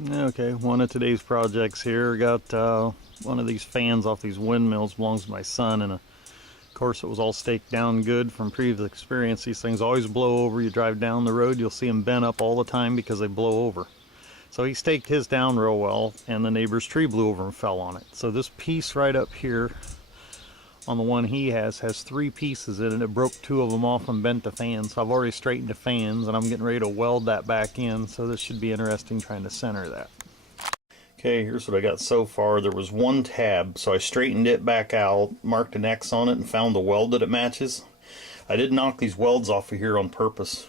Okay, one of today's projects here. Got one of these fans off these windmills, belongs to my son, and of course it was all staked down good from previous experience. These things always blow over. You drive down the road, you'll see them bent up all the time because they blow over. So he staked his down real well, and the neighbor's tree blew over and fell on it. So this piece right up here on the one he has three pieces in it. It broke two of them off and bent the fans. So I've already straightened the fans and I'm getting ready to weld that back in. So this should be interesting trying to center that. Okay, here's what I got so far. There was one tab, so I straightened it back out, marked an X on it, and found the weld that it matches. I did knock these welds off of here on purpose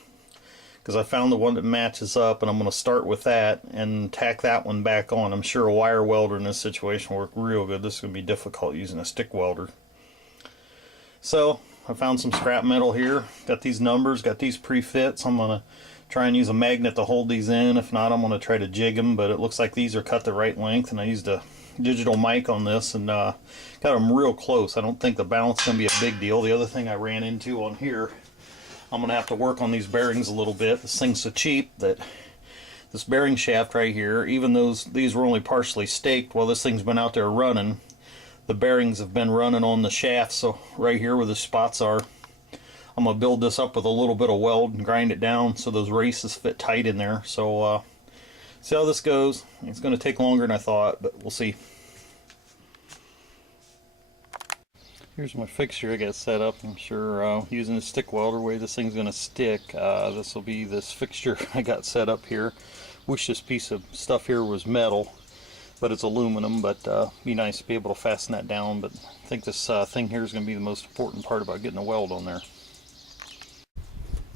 because I found the one that matches up, and I'm going to start with that and tack that one back on. I'm sure a wire welder in this situation will work real good. This is going to be difficult using a stick welder. So I found some scrap metal here, got these numbers, got these pre-fits. I'm going to try and use a magnet to hold these in. If not, I'm going to try to jig them, but it looks like these are cut the right length, and I used a digital mic on this and got them real close. I don't think the balance is going to be a big deal. The other thing I ran into on here, I'm going to have to work on these bearings a little bit. This thing's so cheap that this bearing shaft right here, even though these were only partially staked while this thing's been out there running, the bearings have been running on the shaft. So right here where the spots are, I'm going to build this up with a little bit of weld and grind it down so those races fit tight in there. So see how this goes. It's going to take longer than I thought, but we'll see. Here's my fixture I got set up. I'm sure using a stick welder way this thing's going to stick. This will be this fixture I got set up here. Wish this piece of stuff here was metal, but it's aluminum, but be nice to be able to fasten that down. But I think this thing here is going to be the most important part about getting a weld on there.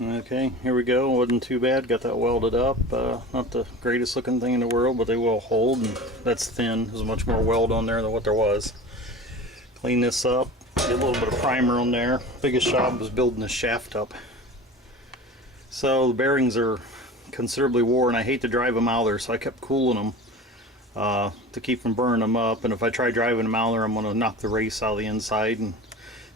Okay, here we go. Wasn't too bad. Got that welded up. Not the greatest looking thing in the world, but they will hold, and that's thin. There's much more weld on there than what there was. Clean this up. Get a little bit of primer on there. Biggest job was building this shaft up. So the bearings are considerably worn. I hate to drive them out there, so I kept cooling them to keep from burning them up. And if I try driving them out there, I'm going to knock the race out of the inside. And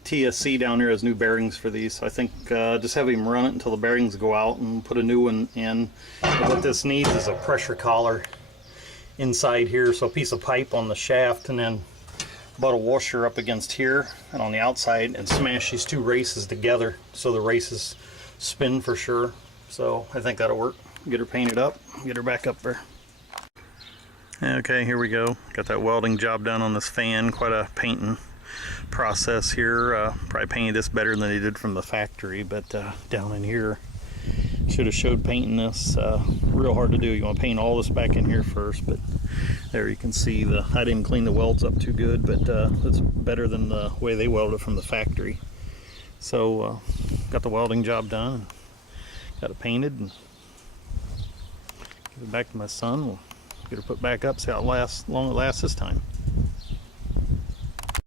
TSC down here has new bearings for these. So I think just have him run it until the bearings go out and put a new one in. But what this needs is a pressure collar inside here. So a piece of pipe on the shaft, and then about a washer up against here and on the outside, and smash these two races together so the races spin for sure. So I think that'll work. Get her painted up, get her back up there. Okay, here we go. Got that welding job done on this fan. Quite a painting process here. Probably painted this better than they did from the factory, but down in here, should have showed painting this. Real hard to do. You want to paint all this back in here first, but there you can see I didn't clean the welds up too good, but it's better than the way they welded it from the factory. So got the welding job done, got it painted, and give it back to my son. We'll get her put back up, see how long it lasts this time.